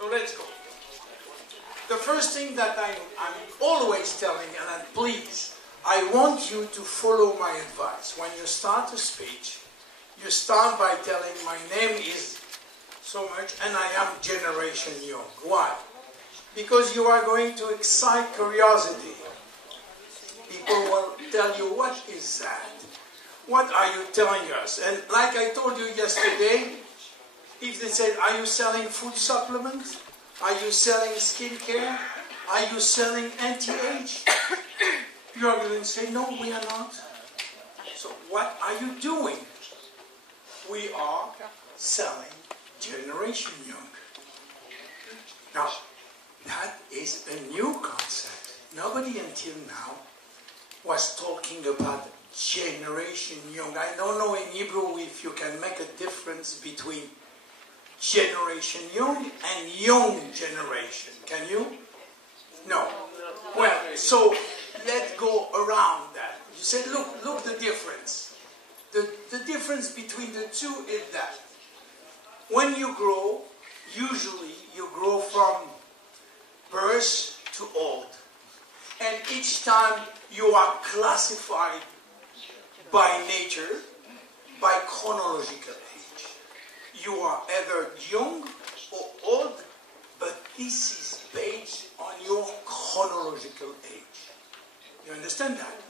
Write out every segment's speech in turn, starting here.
So let's go. The first thing that I'm always telling, and please, I want you to follow my advice. When you start a speech, you start by telling, my name is so much, and I am Generation Young. Why? Because you are going to excite curiosity. People will tell you, what is that? What are you telling us? And like I told you yesterday, if they said, are you selling food supplements? Are you selling skincare? Are you selling anti-age? You are going to say, no, we are not. So what are you doing? We are selling Generation Young. Now, that is a new concept. Nobody until now was talking about Generation Young. I don't know in Hebrew if you can make a difference between Generation Young and Young Generation. Can you? No. Well, so let's go around that. You said, look the difference. The difference between the two is that when you grow, usually you grow from birth to old. And each time you are classified by nature, by chronological age. You are either young or old, but this is based on your chronological age. You understand that?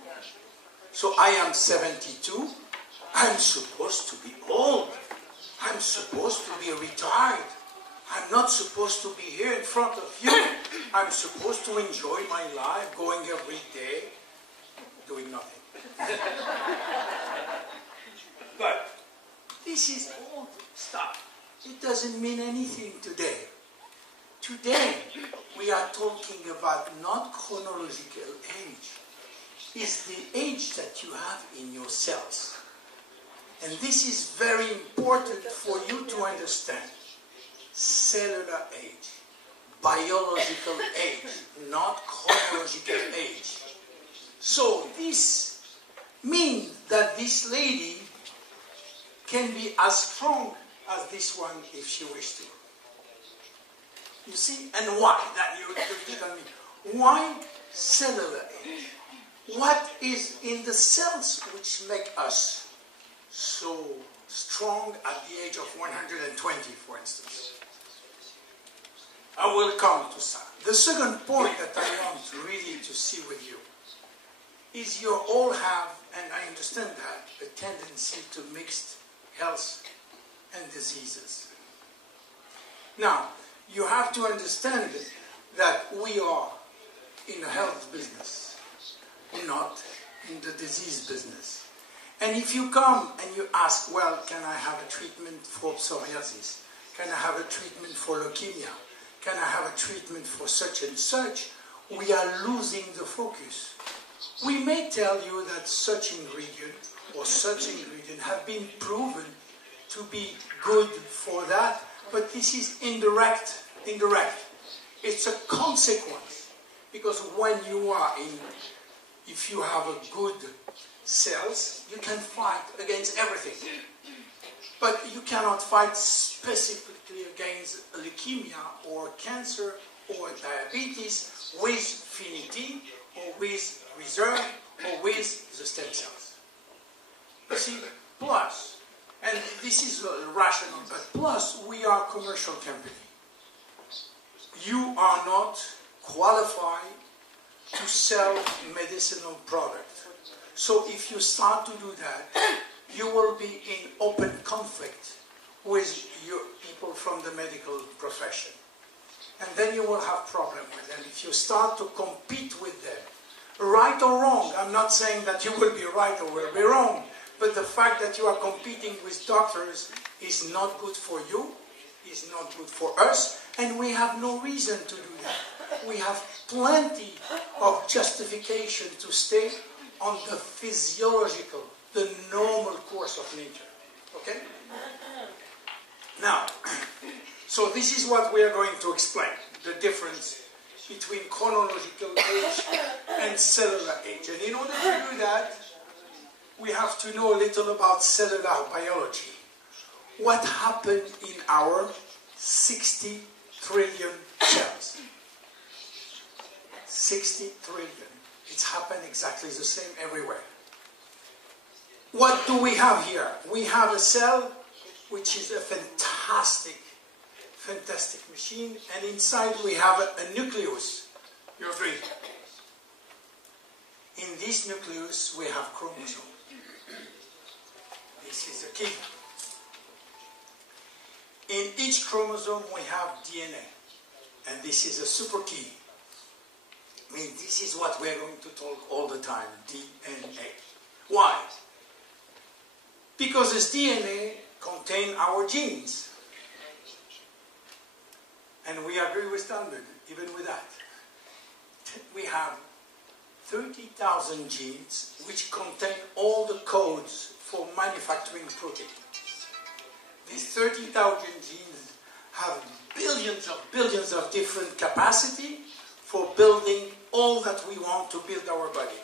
So I am 72. I'm supposed to be old. I'm supposed to be retired. I'm not supposed to be here in front of you. I'm supposed to enjoy my life, going every day, doing nothing. But this is old stuff. It doesn't mean anything today. Today, we are talking about not chronological age. It's the age that you have in your cells. And this is very important for you to understand. Cellular age, biological age, not chronological age. So this means that this lady can be as strong as this one if she wishes to. You see? And why? That you tell me. Why cellular age? What is in the cells which make us so strong at the age of 120, for instance? I will come to some. The second point that I want really to see with you is you all have, and I understand that, a tendency to mix health and diseases. Now, you have to understand that we are in a health business, not in the disease business. And if you come and you ask, well, can I have a treatment for psoriasis? Can I have a treatment for leukemia? Can I have a treatment for such and such? We are losing the focus. We may tell you that such ingredient or such ingredient have been proven to be good for that, but this is indirect. It's a consequence. Because when you are in, if you have a good cells, you can fight against everything. But you cannot fight specifically against leukemia or cancer or diabetes with finity or with reserve or with the stem cells. You see, plus, and this is rational, but plus we are a commercial company. You are not qualified to sell medicinal products. So if you start to do that, you will be in open conflict with your people from the medical profession. And then you will have problem with them if you start to compete with them. Right or wrong, I'm not saying that you will be right or will be wrong, but the fact that you are competing with doctors is not good for you, is not good for us, and we have no reason to do that. We have plenty of justification to stay on the physiological, the normal course of nature. Okay? Now, so this is what we are going to explain, the difference between chronological age and cellular age. And in order to do that, we have to know a little about cellular biology. What happened in our 60 trillion cells. 60 trillion. It's happened exactly the same everywhere. What do we have here? We have a cell which is a fantastic machine, and inside we have a nucleus. You agree? In this nucleus we have chromosomes. This is the key. In each chromosome we have DNA, and this is a super key. I mean, this is what we're going to talk all the time, DNA. Why? Because this DNA contains our genes. And we agree with Talmud, even with that. We have 30,000 genes which contain all the codes for manufacturing protein. These 30,000 genes have billions of different capacity for building all that we want to build our body.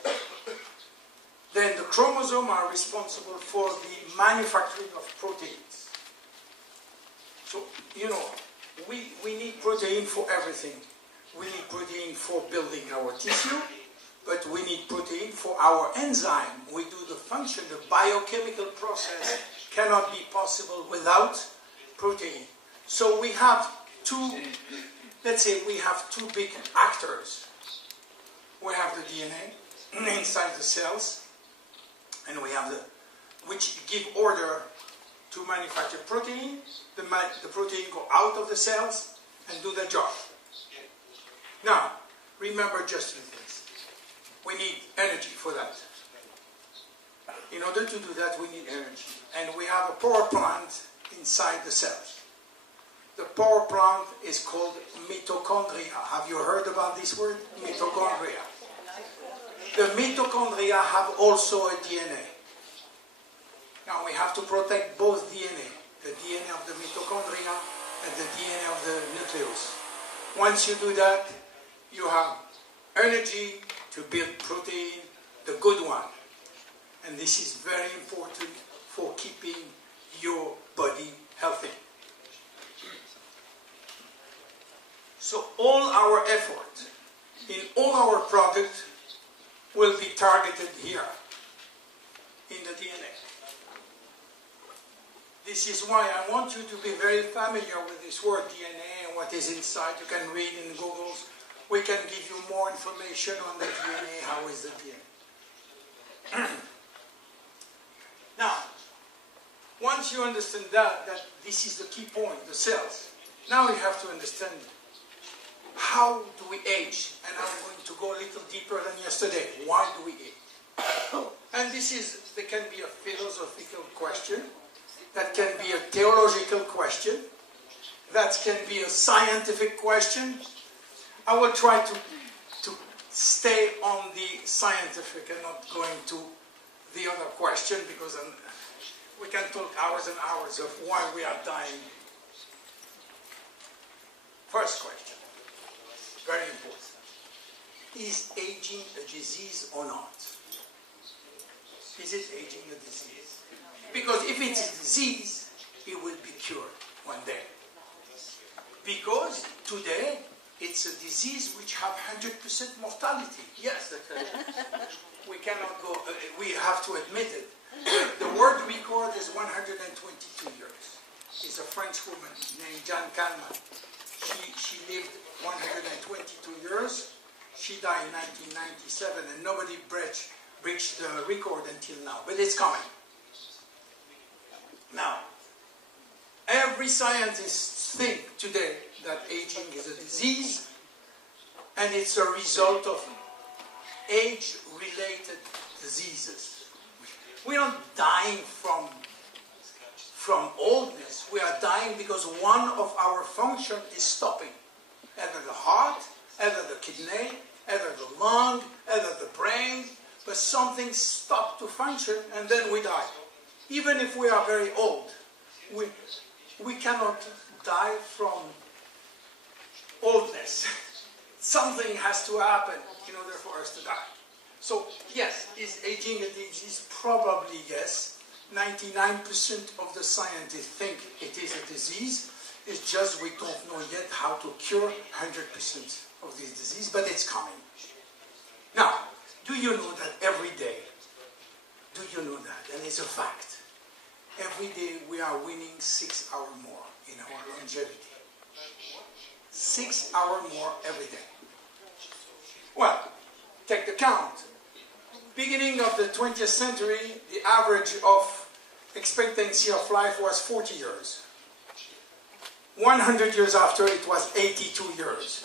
Then the chromosomes are responsible for the manufacturing of proteins. So, you know, we need protein for everything. We need protein for building our tissue, but we need protein for our enzyme. We do the function, the biochemical process cannot be possible without protein. So we have two, let's say we have two big actors. We have the DNA inside the cells, and we have which give order to manufacture protein. The protein go out of the cells and do the job. Now, remember just two things. We need energy for that. In order to do that, we need energy. And we have a power plant inside the cells. The power plant is called mitochondria. Have you heard about this word? Mitochondria. The mitochondria have also a DNA. Now we have to protect both DNA. The DNA of the mitochondria and the DNA of the nucleus. Once you do that, you have energy to build protein, the good one. And this is very important for keeping your body healthy. So all our effort in all our products will be targeted here, in the DNA. This is why I want you to be very familiar with this word DNA and what is inside. You can read in Google. We can give you more information on the DNA, how is the DNA. Now, once you understand that this is the key point, the cells, now you have to understand how do we age? And I'm going to go a little deeper than yesterday. Why do we age? And there can be a philosophical question, that can be a theological question, that can be a scientific question. I will try to stay on the scientific and not going to the other question, because we can talk hours and hours of why we are dying. First question, very important. Is aging a disease or not? Is it aging a disease? Because if it's a disease, it will be cured one day. Because today, it's a disease which have 100% mortality. Yes, we cannot go, we have to admit it. The world record is 122 years. It's a French woman named Jeanne Calment. She lived 122 years. She died in 1997, and nobody breached the record until now. But it's coming. Now, every scientist thinks today that aging is a disease, and it's a result of age-related diseases. We are not dying from oldness. We are dying because one of our functions is stopping. Either the heart, either the kidney, either the lung, either the brain, but something stopped to function and then we die. Even if we are very old, we cannot die from oldness. Something has to happen in order for us to die. So yes, is aging a disease? Probably yes. 99% of the scientists think it is a disease. It's just we don't know yet how to cure 100% of this disease, but it's coming. Now, do you know that every day, do you know that, and it's a fact, every day we are winning 6 hours more in our longevity. 6 hours more every day. Well, take the count. Beginning of the 20th century, the average of expectancy of life was 40 years. 100 years after, it was 82 years.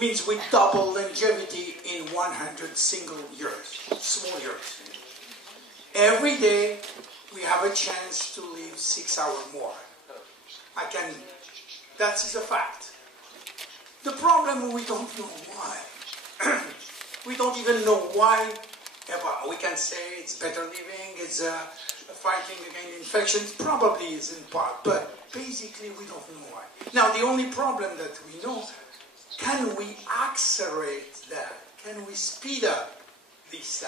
Means we double longevity in 100 single years, small years. Every day, we have a chance to live 6 hours more. That is a fact. The problem, we don't know why. We don't even know why. We can say it's better living, it's fighting against infections. Probably is in part, but basically we don't know why. Now, the only problem that we know, can we accelerate that? Can we speed up this?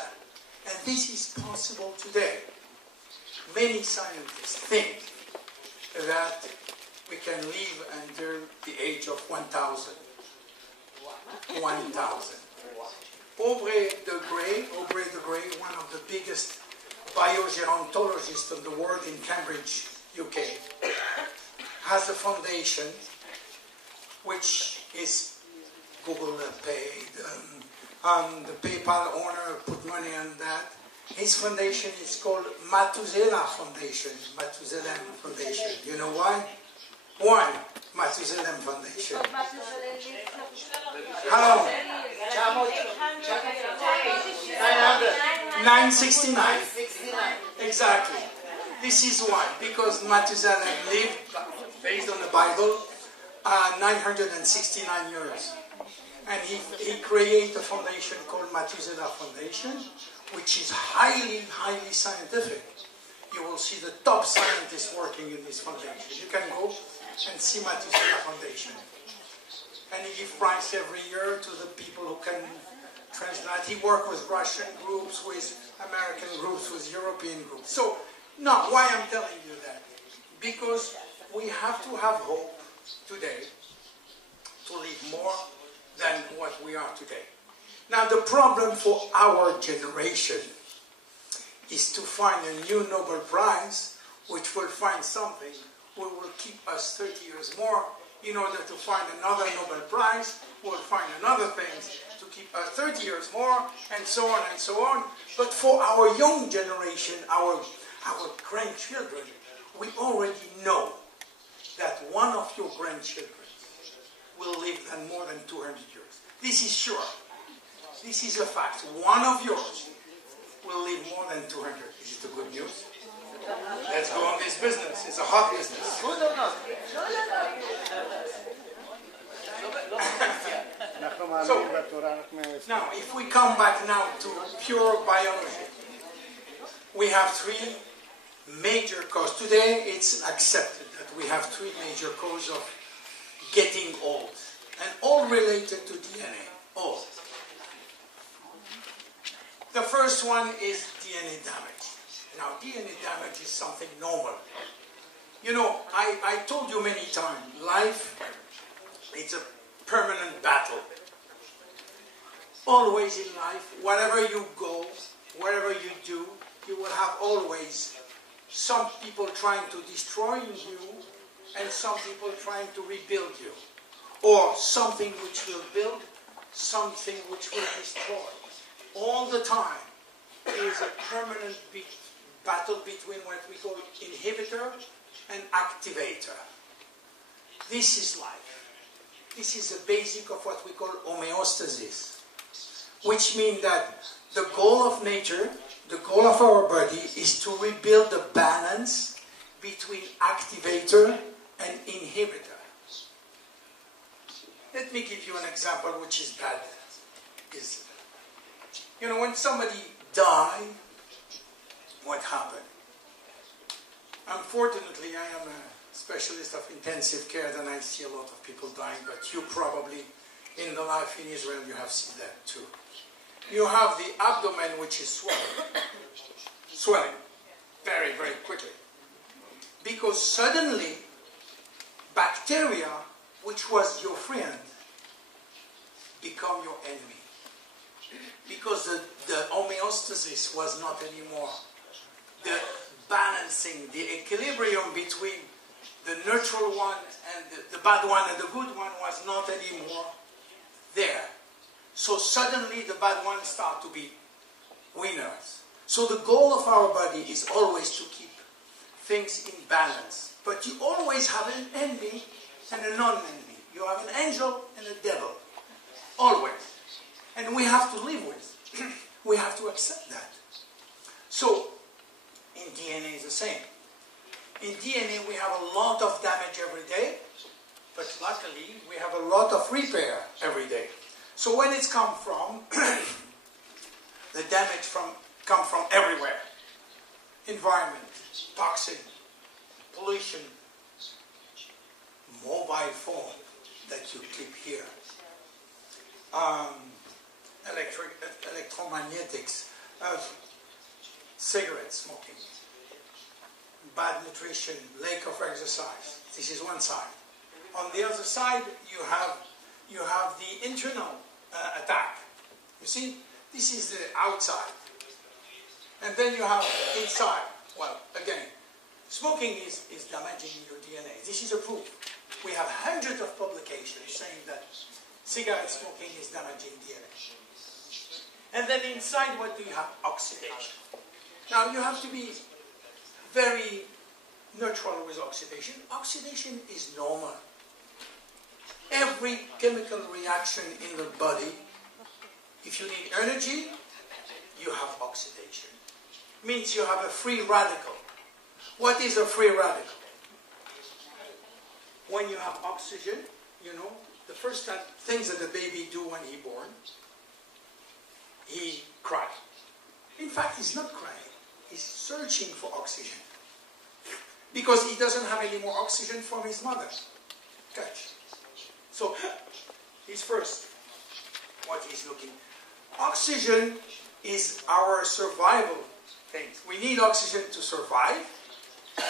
And this is possible today. Many scientists think that we can live until the age of 1,000. 1,000. Aubrey de Grey, one of the biggest biogerontologists in the world in Cambridge, UK, has a foundation which is Google paid, the PayPal owner put money on that. His foundation is called Methuselah Foundation, Methuselah Foundation. You know why? Why Methuselah Foundation? How long? 969. Exactly. This is why. Because Methuselah lived, based on the Bible, 969 years. And he created a foundation called Methuselah Foundation, which is highly, highly scientific. You will see the top scientists working in this foundation. You can go and see Methuselah Foundation. And he gives prize every year to the people who can translate. He works with Russian groups, with American groups, with European groups. So, now, why I'm telling you that? Because we have to have hope today to live more than what we are today. Now, the problem for our generation is to find a new Nobel Prize, which will find something which will keep us 30 years more. In order to find another Nobel Prize, we'll find another thing to keep us 30 years more, and so on and so on. But for our young generation, our grandchildren, we already know that one of your grandchildren will live more than 200 years. This is sure. This is a fact. One of yours will live more than 200. Is it a good news? Let's go on this business. It's a hot business. Good or not? So, now, if we come back now to pure biology, we have three major causes. Today, it's accepted that we have three major causes of getting old, and all related to DNA. All. The first one is DNA damage. Now, DNA damage is something normal. You know, I told you many times, life, it's a permanent battle. Always in life, wherever you go, wherever you do, you will have always some people trying to destroy you and some people trying to rebuild you. Or something which will build, something which will destroy. All the time, there is a permanent battle between what we call inhibitor and activator. This is life. This is the basic of what we call homeostasis, which means that the goal of nature, the goal of our body, is to rebuild the balance between activator and inhibitor. Let me give you an example which is bad. You know, when somebody dies, what happened? Unfortunately, I am a specialist of intensive care, and I see a lot of people dying, but you probably, in the life in Israel, you have seen that too. You have the abdomen which is swelling very, very quickly. Because suddenly, bacteria, which was your friend, become your enemy. Because the homeostasis was not anymore. The balancing, the equilibrium between the neutral one and the bad one and the good one was not anymore there. So suddenly the bad ones start to be winners. So the goal of our body is always to keep things in balance. But you always have an enemy and a non-enemy. You have an angel and a devil. Always. And we have to live with. We have to accept that. So, in DNA it's the same. In DNA we have a lot of damage every day, but luckily we have a lot of repair every day. So when it's come from, the damage come from everywhere. Environment, toxin, pollution, mobile phone that you keep here, electromagnetics, cigarette smoking, bad nutrition, lack of exercise. This is one side. On the other side, you have the internal attack. You see, this is the outside. And then you have inside. Well, again, smoking is damaging your DNA. This is a proof. We have hundreds of publications saying that cigarette smoking is damaging DNA. And then inside, what do you have? Oxidation. Now, you have to be very neutral with oxidation. Oxidation is normal. Every chemical reaction in the body, if you need energy, you have oxidation. Means you have a free radical. What is a free radical? When you have oxygen, you know, the first things that the baby do when he's born, he cries. In fact, he's not crying. He's searching for oxygen. Because he doesn't have any more oxygen from his mother. Catch. So, he's first what he's looking. Oxygen is our survival thing. We need oxygen to survive.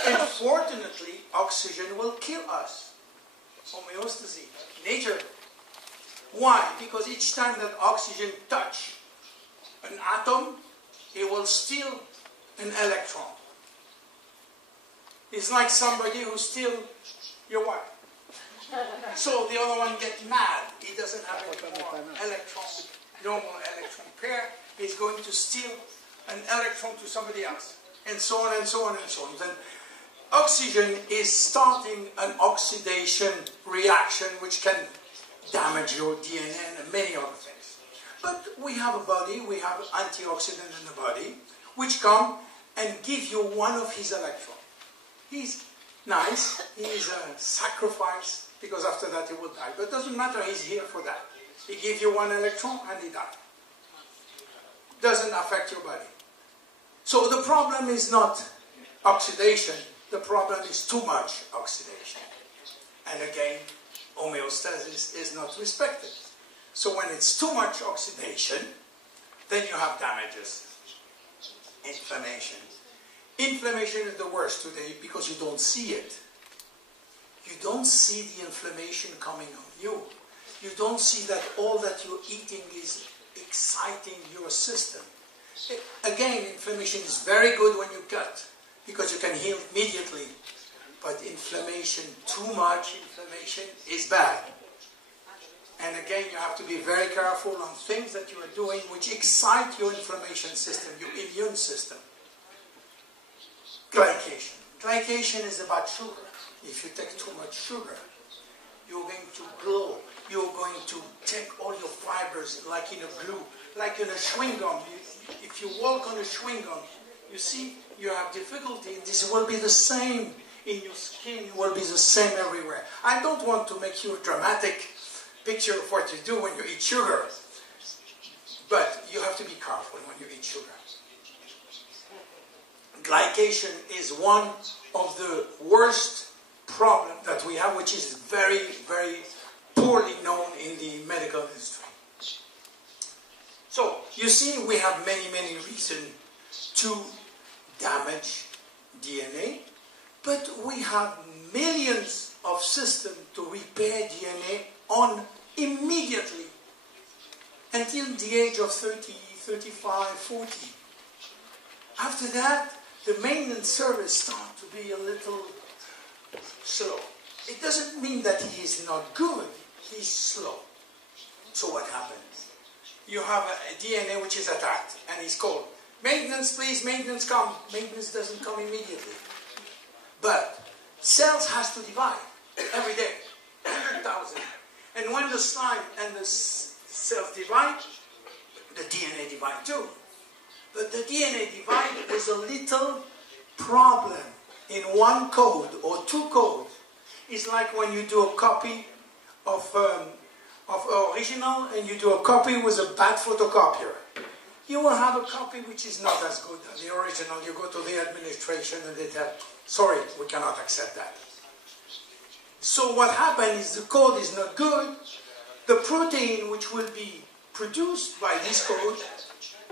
Unfortunately, oxygen will kill us. Homeostasis. Nature. Why? Because each time that oxygen touches an atom, it will steal an electron. It's like somebody who steals your wife. So the other one gets mad. He doesn't have any more normal electron pair. He's going to steal an electron to somebody else. And so on and so on and so on. Then oxygen is starting an oxidation reaction which can damage your DNA and many other things. But we have a body, we have antioxidant in the body, which come and give you one of his electrons. He's nice, he's a sacrifice, because after that he will die. But it doesn't matter, he's here for that. He gives you one electron and he dies. Doesn't affect your body. So the problem is not oxidation, the problem is too much oxidation. And again, homeostasis is not respected. So when it's too much oxidation, then you have damages. Inflammation. Inflammation is the worst today because you don't see it. You don't see the inflammation coming on you. You don't see that all that you're eating is exciting your system. Again, inflammation is very good when you cut because you can heal immediately. But inflammation, too much inflammation is bad. And again, you have to be very careful on things that you are doing which excite your inflammation system, your immune system. Glycation. Glycation is about sugar. If you take too much sugar, you're going to glow. You're going to take all your fibers like in a glue, like in a chewing gum. If you walk on a chewing gum, you see, you have difficulty. This will be the same in your skin. It will be the same everywhere. I don't want to make you a dramatic picture of what you do when you eat sugar. But you have to be careful when you eat sugar. Glycation is one of the worst problems that we have, which is very, very poorly known in the medical industry. So, you see, we have many, many reasons to damage DNA, but we have millions of of system to repair DNA on immediately until the age of 30, 35, 40. After that, the maintenance service starts to be a little slow. It doesn't mean that he is not good, he's slow. So what happens? You have a DNA which is attacked and he's called, maintenance please, maintenance come. Maintenance doesn't come immediately. But cells has to divide every day, 100,000. And when the slime and the cells divide, the DNA divide too. But the DNA divide is a little problem in one code or two codes. It's like when you do a copy of original and you do a copy with a bad photocopier. You will have a copy which is not as good as the original. You go to the administration and they tell, sorry, we cannot accept that. So what happens is the code is not good. The protein which will be produced by this code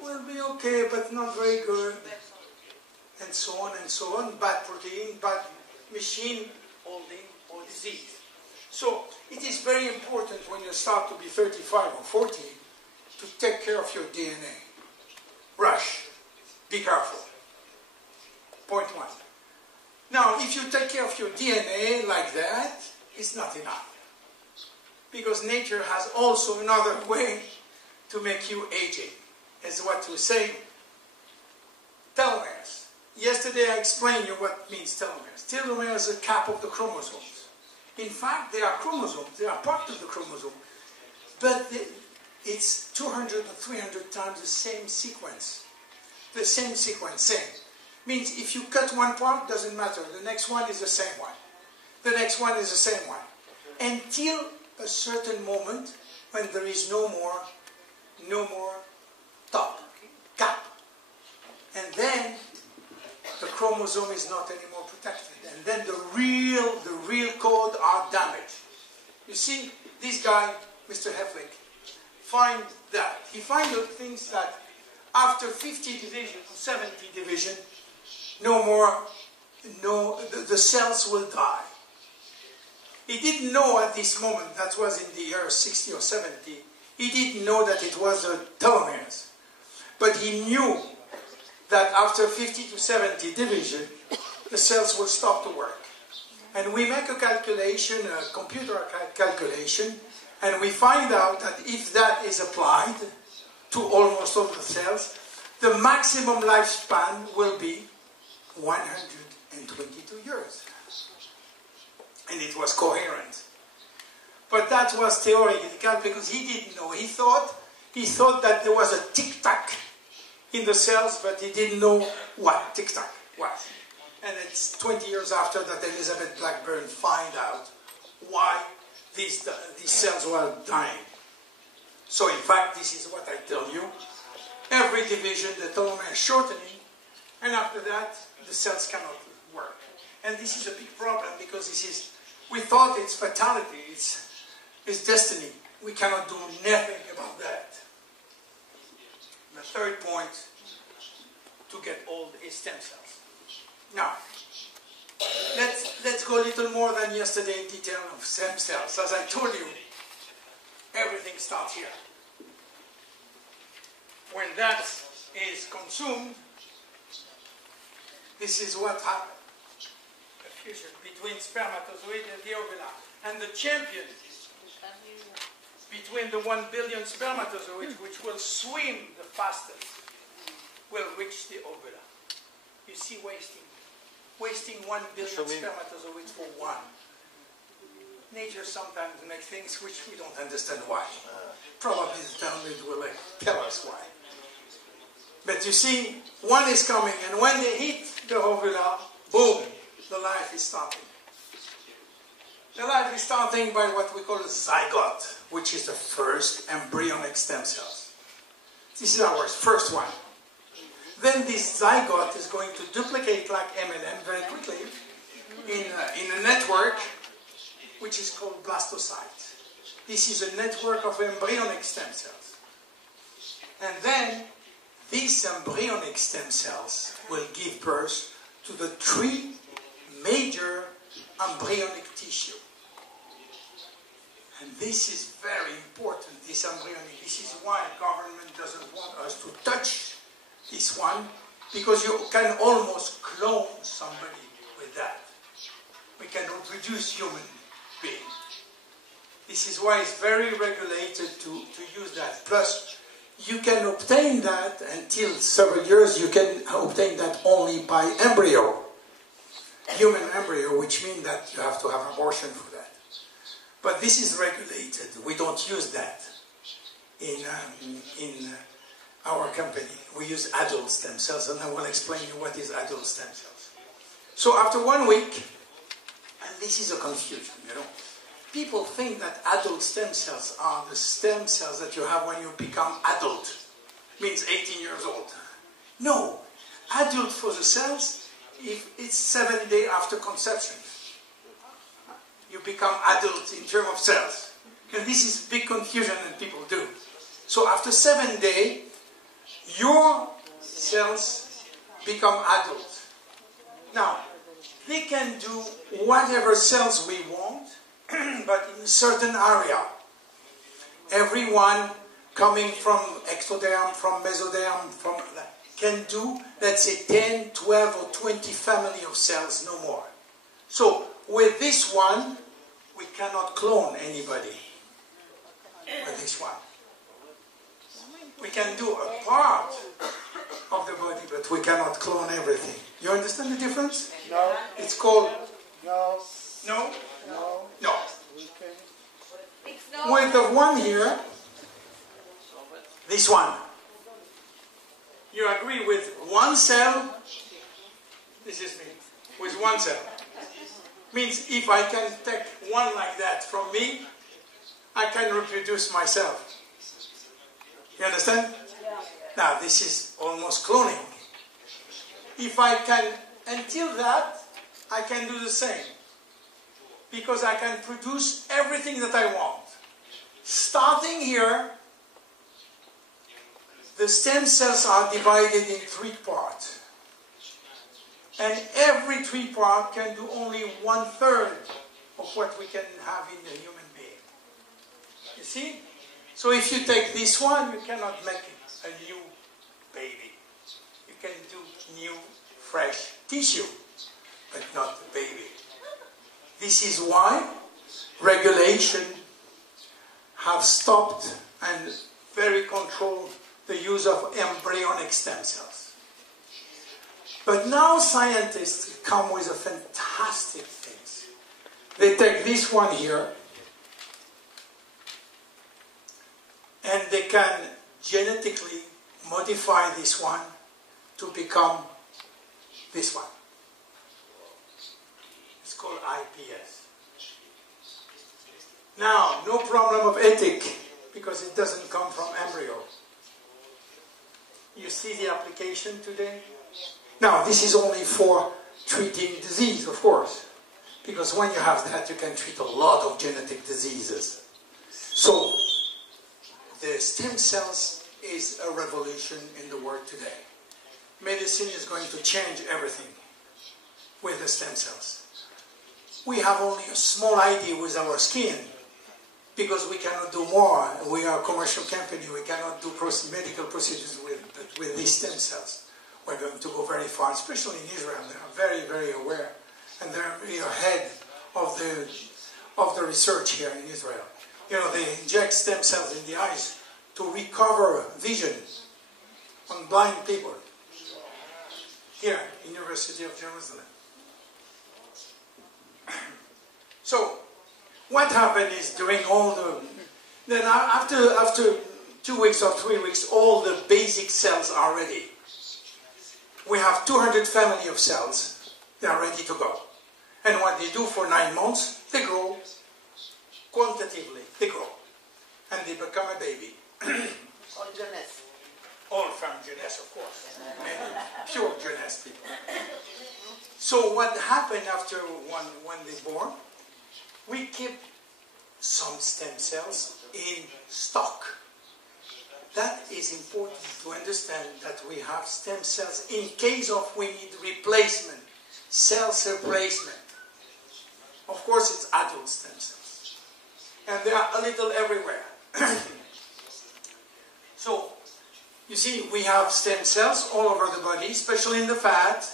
will be okay, but not very good. And so on and so on. Bad protein, bad machine holding or disease. So it is very important when you start to be 35 or 40 to take care of your DNA. Rush. Be careful. Point one. Now, if you take care of your DNA like that, it's not enough. Because nature has also another way to make you aging. As what we say, telomeres. Yesterday I explained you what means telomeres. Telomeres is a cap of the chromosomes. In fact, they are chromosomes. They are part of the chromosome. But it's 200 or 300 times the same sequence. The same sequence, same. Means if you cut one part, doesn't matter. The next one is the same one. The next one is the same one. Until a certain moment when there is no more top, cap. And then the chromosome is not anymore protected. And then the real code are damaged. You see, this guy, Mr. Heflick, find that. He find out things that after 50 division, 70 division, the cells will die. He didn't know at this moment, that was in the year 60 or 70, he didn't know that it was the telomeres. But he knew that after 50 to 70 division, the cells will stop to work. And we make a calculation, a computer calculation, and we find out that if that is applied to almost all the cells, the maximum lifespan will be 122 years. And it was coherent. But that was theoretical because he didn't know. He thought that there was a tic-tac in the cells, but he didn't know what tic-tac was. And it's 20 years after that Elizabeth Blackburn found out why these cells were dying. So in fact, this is what I tell you. Every division, the telomere is shortening, and after that, the cells cannot work. And this is a big problem because we thought it's fatality, it's destiny. We cannot do nothing about that. The third point to get old is stem cells. Now, let's go a little more than yesterday in detail of stem cells. As I told you, everything starts here. When that is consumed, this is what happens. The fusion between spermatozoid and the ovula. And the champion between the 1 billion spermatozoids, which will swim the fastest, will reach the ovula. You see wasting 1 billion spermatozoids for one. Nature sometimes makes things which we don't understand why. Probably the Talmud will tell us why. But you see, one is coming, and when they hit the ovula, boom, the life is starting. The life is starting by what we call a zygote, which is the first embryonic stem cells. This is our first one. Then this zygote is going to duplicate like M&M very quickly in a network which is called blastocyte. This is a network of embryonic stem cells. And then these embryonic stem cells will give birth to the 3 major embryonic tissue. And this is very important, this embryonic. This is why government doesn't want us to touch this one, because you can almost clone somebody with that. We can reproduce human beings. This is why it's very regulated to use that. Plus, you can obtain that until several years, you can obtain that only by embryo. Human embryo, which means that you have to have abortion for that. But this is regulated. We don't use that in our company. We use adult stem cells, and I will explain you what is adult stem cells. So after 1 week, and this is a confusion, you know. People think that adult stem cells are the stem cells that you have when you become adult. Means 18 years old. No. Adult for the cells, if it's 7 days after conception. You become adult in terms of cells. And this is big confusion that people do. So after 7 days, your cells become adult. Now, they can do whatever cells we want, but in a certain area. Everyone coming from ectoderm, from mesoderm, can do, let's say, 10, 12, or 20 family of cells, no more. So, with this one, we cannot clone anybody. With this one. We can do a part of the body, but we cannot clone everything. You understand the difference? No. It's called... No. No? No. No. No. With the one here, this one. You agree with one cell, this is me, with one cell. Means if I can take one like that from me, I can reproduce myself. You understand? Yeah. Now this is almost cloning. If I can, until that, I can do the same. Because I can produce everything that I want. Starting here, the stem cells are divided in 3 parts. And every 3 parts can do only 1/3 of what we can have in the human being. You see? So if you take this one, you cannot make a new baby. You can do new, fresh tissue, but not the baby. This is why regulation have stopped and very controlled the use of embryonic stem cells. But now scientists come with a fantastic things. They take this one here and they can genetically modify this one to become this one. It's called IPS. Now, no problem of ethic because it doesn't come from embryo. You see the application today? Now, this is only for treating disease, of course. Because when you have that, you can treat a lot of genetic diseases. So, the stem cells is a revolution in the world today. Medicine is going to change everything with the stem cells. We have only a small idea with our skin because we cannot do more. We are a commercial company. We cannot do medical procedures with these stem cells. We're going to go very far, especially in Israel. They are very, very aware. And they're really ahead of the research here in Israel. You know, they inject stem cells in the eyes to recover vision on blind people. Here, University of Jerusalem. So, what happened is during all the... Then after 2 weeks or 3 weeks, all the basic cells are ready. We have 200 family of cells. They are ready to go. And what they do for 9 months, they grow. Quantitatively, they grow. And they become a baby. All Jeunesse. All from Jeunesse, of course. Many pure Jeunesse people. So what happened after when they're born? We keep some stem cells in stock. That is important to understand that we have stem cells in case of we need replacement, cells replacement. Of course, it's adult stem cells. and they are a little everywhere. So, you see, we have stem cells all over the body, especially in the fat,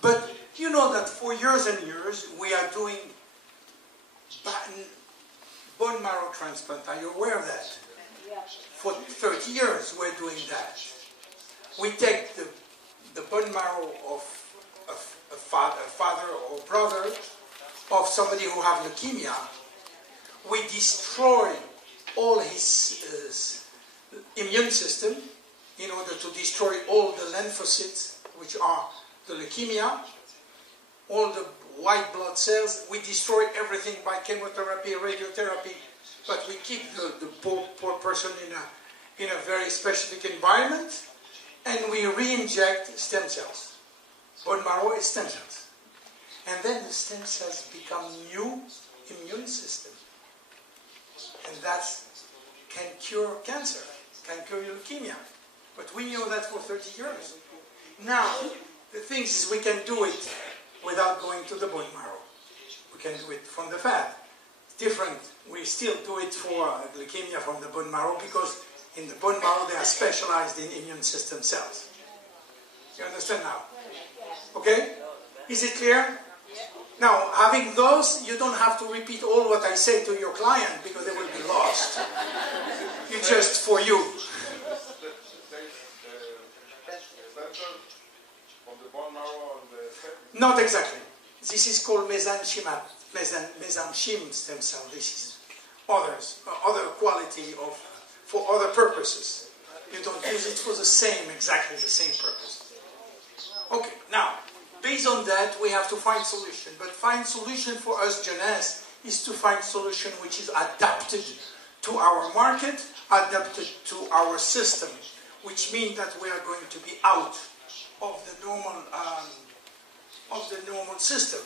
but you know that for years and years we are doing bone marrow transplant. Are you aware of that? For 30 years we're doing that. We take the bone marrow of a father or brother of somebody who has leukemia. We destroy all his immune system in order to destroy all the lymphocytes, which are the leukemia, all the white blood cells. We destroy everything by chemotherapy, radiotherapy, but we keep the poor person in a very specific environment, and we re-inject stem cells. Bone marrow is stem cells. And then the stem cells become new immune system. And that can cure cancer, can cure leukemia. But we knew that for 30 years. Now, the thing is we can do it without going to the bone marrow. We can do it from the fat. It's different. We still do it for leukemia from the bone marrow because in the bone marrow they are specialized in immune system cells. You understand now? Okay? Is it clear? Now, having those, you don't have to repeat all what I say to your client because they will be lost. It's just for you. Not exactly. This is called mesenchyme stem cell. This is other quality for other purposes. You don't use it for exactly the same purpose. Okay, now, based on that, we have to find solution. But find solution for us, Jeunesse, is to find solution which is adapted to our market, adapted to our system, which means that we are going to be out of the normal system.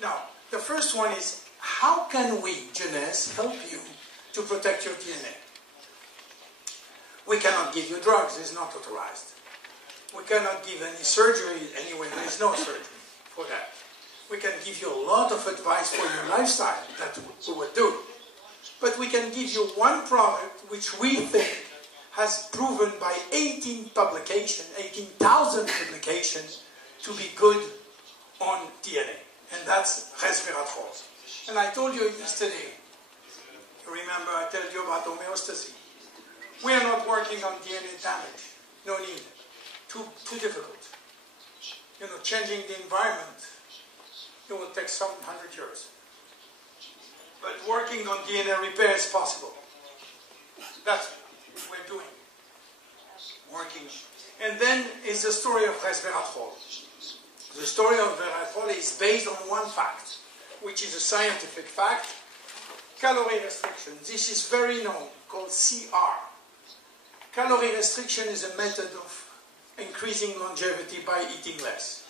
Now, the first one is, how can we, Jeunesse, help you to protect your DNA? We cannot give you drugs, it's not authorized. We cannot give any surgery anyway, there is no surgery for that. We can give you a lot of advice for your lifestyle, that we would do. But we can give you one product which we think has proven by 18,000 publications to be good on DNA. And that's resveratrol. And I told you yesterday, you remember I told you about homeostasis. We are not working on DNA damage. No need. Too difficult. You know, changing the environment, it will take some 100 years. But working on DNA repair is possible. That's what we're doing. Working. And then is the story of resveratrol. The story of resveratrol is based on one fact, which is a scientific fact. Calorie restriction. This is very known, called CR. Calorie restriction is a method of increasing longevity by eating less.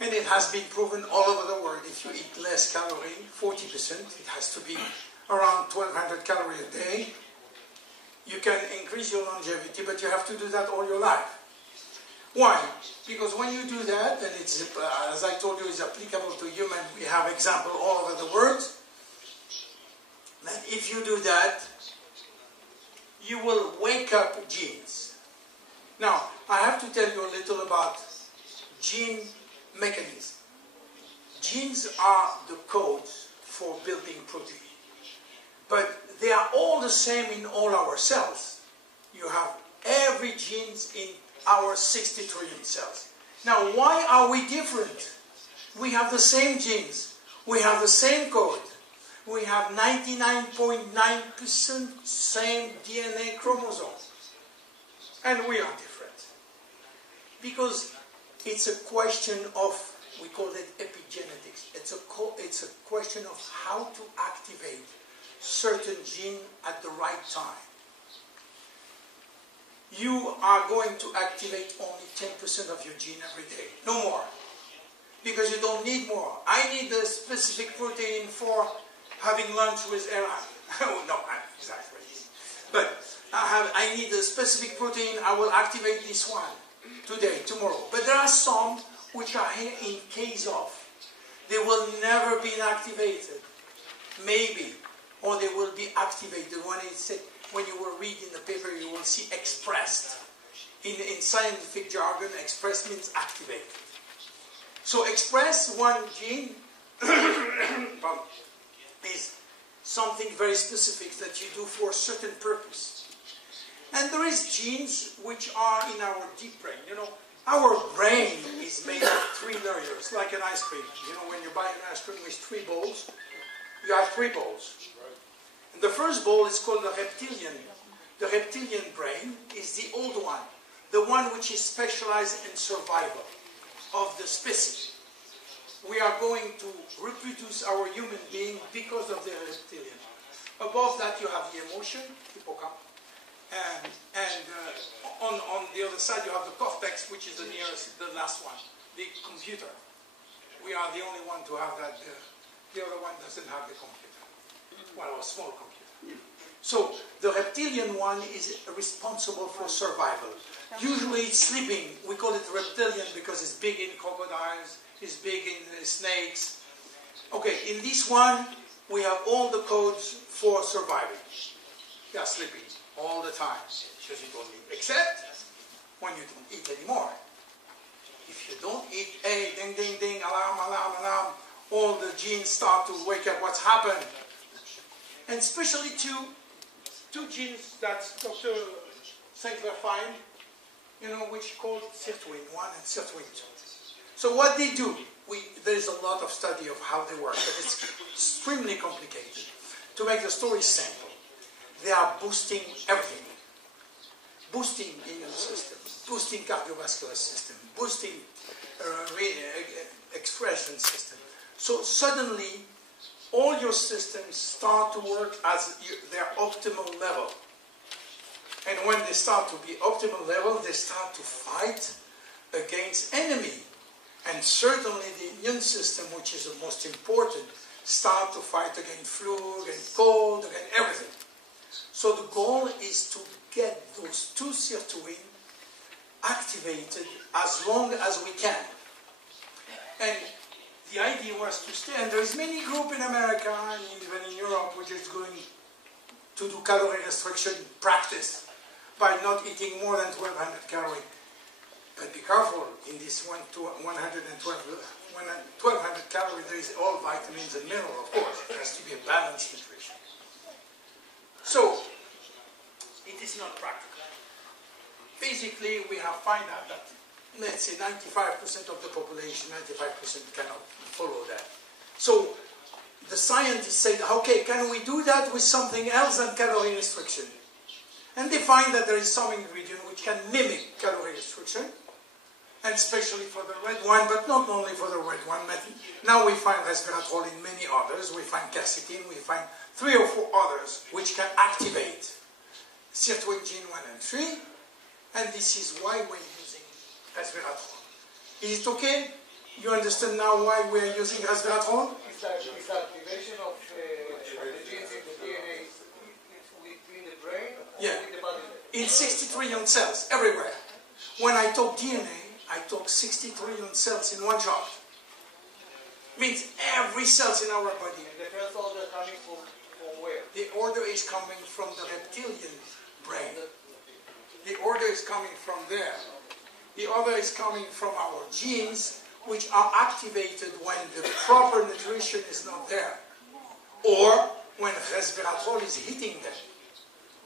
And it has been proven all over the world. If you eat less calorie, 40%, it has to be around 1200 calories a day, you can increase your longevity, but you have to do that all your life. Why? Because when you do that, and it's, as I told you, it's applicable to human, we have examples all over the world, that if you do that, you will wake up genes. Now, I have to tell you a little about gene mechanism. Genes are the codes for building protein. But they are all the same in all our cells. You have every gene in our 60 trillion cells. Now, why are we different? We have the same genes. We have the same code. We have 99.9% same DNA chromosome. And we are different. Because it's a question of, we call it epigenetics. It's a question of how to activate certain gene at the right time. You are going to activate only 10% of your gene every day, no more. Because you don't need more. I need a specific protein for having lunch with Aaron. Oh, no, exactly. But I need a specific protein, I will activate this one today, tomorrow. But there are some which are here in case of. They will never be activated. Maybe or they will be activated. When you will read in the paper, you will see expressed. In scientific jargon, expressed means activated. So express one gene is something very specific that you do for a certain purpose. And there is genes which are in our deep brain. You know, our brain is made of 3 layers, like an ice cream. You know, when you buy an ice cream with 3 bowls, you have 3 bowls. And the first bowl is called the reptilian. The reptilian brain is the old one, the one which is specialized in survival of the species. We are going to reproduce our human being because of the reptilian. Above that you have the emotion, hippocampus. And on the other side you have the cortex, which is the last one, the computer. We are the only one to have that. The other one doesn't have the computer. Well, a small computer. So the reptilian one is responsible for survival. Usually it's sleeping. We call it reptilian because it's big in crocodiles, it's big in snakes. Okay, in this one we have all the codes for surviving. You are sleeping all the time because you don't eat, except when you don't eat anymore. If you don't eat, hey, ding, ding, ding, alarm, alarm, alarm, all the genes start to wake up. What's happened? And especially two genes that Dr. Sinclair find, you know, which called sirtuin 1 and sirtuin 2. So what they do, there is a lot of study of how they work, but it's extremely complicated. To make the story simple, they are boosting everything. Boosting immune system, boosting cardiovascular system, boosting expression system. So suddenly, all your systems start to work as their optimal level. And when they start to be optimal level, they start to fight against enemy. And certainly the immune system, which is the most important, start to fight against flu, against cold, against everything. So the goal is to get those 2 sirtuin activated as long as we can. And the idea was to stay, and there is many groups in America and even in Europe which is going to do calorie restriction practice by not eating more than 1,200 calories. But be careful, in this 1,200 calories there is all vitamins and minerals, of course. It has to be a balanced nutrition. So, it is not practical. Basically, we have found out that, let's say, 95% of the population, 95% cannot follow that. So, the scientists said, okay, can we do that with something else than calorie restriction? And they find that there is some ingredient which can mimic calorie restriction, and especially for the red wine, but not only for the red wine. Now we find resveratrol in many others. We find quercetin, we find 3 or 4 others which can activate sirtuin gene 1 and 3, and this is why we're using resveratrol. Is it okay? You understand now why we're using resveratrol? It's activation of the genes in the DNA within the brain or in the body? In 60 trillion cells, everywhere. When I talk DNA, I talk 60 trillion cells in one shot. Means every cell in our body. And the first order coming from where? The order is coming from the reptilian brain. The order is coming from there. The other is coming from our genes, which are activated when the proper nutrition is not there, or when resveratrol is hitting them